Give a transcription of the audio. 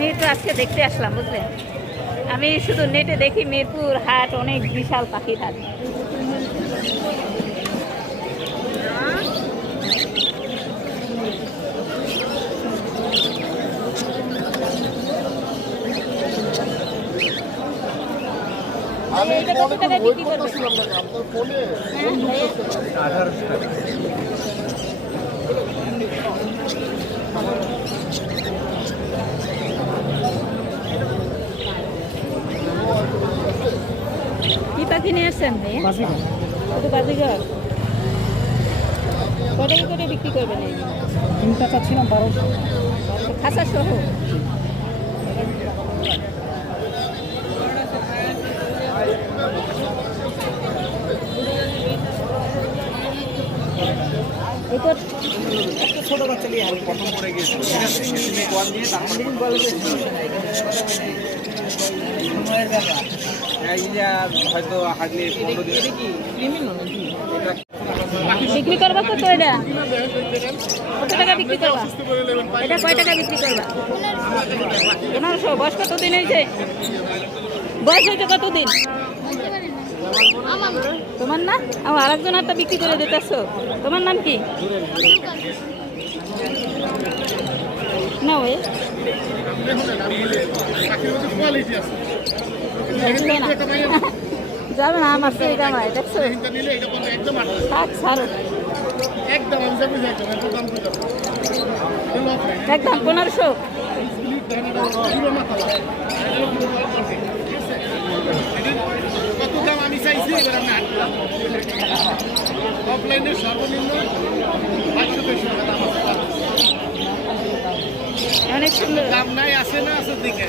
আমি তো আজকে দেখতে আসলাম বুঝলেন আমি শুধু নেটে দেখি মিরপুর হাট অনেক বিশাল পাখির হাট। আমি এটা কত ফোনে ওয়েট বিক্রি করবে? করতেছিলাম না আপনার ফোনে ভাইয়া। আঠারোশো টাকা কি পাখি নিয়ে আসছেন কত বাজিঘর কত করে বিক্রি করবেন তিনটা চাচ্ছিলাম বারোশো খাসা সহ? এরপর একটা ছোট বাচ্চা নিয়ে আমি প্রথম করে গেছি ঠিক আছে দিয়ে তারপরে সময়ের ব্যাপার এই যে আর হয়তো হার্ডলি পনেরো দিন বিক্রি করবা কত এটা? কত টাকা বিক্রি করবা? এটা কয় টাকা বিক্রি করবা? পনেরোশো। বয়স কতদিন হয়েছে? বয়স হয়েছে কতদিন? তোমার না? আমার আরেকজন একটা বিক্রি করে দিতেছ। তোমার নাম কি? না ওই কোয়ালিটি আছে। যাবে না আমার সেই দেখছ? থাক ছাড়ো। একদম একদম দাম লস নাই একদম পনেরোশো। কত দাম আমি চাইছি এবার আমি আটলাম অফলাইনে সর্বনিম্ন পাঁচশো দেড়শো টাকা দাম আছে অনেক সুন্দর। দাম নাই আসে না আছে দিকে।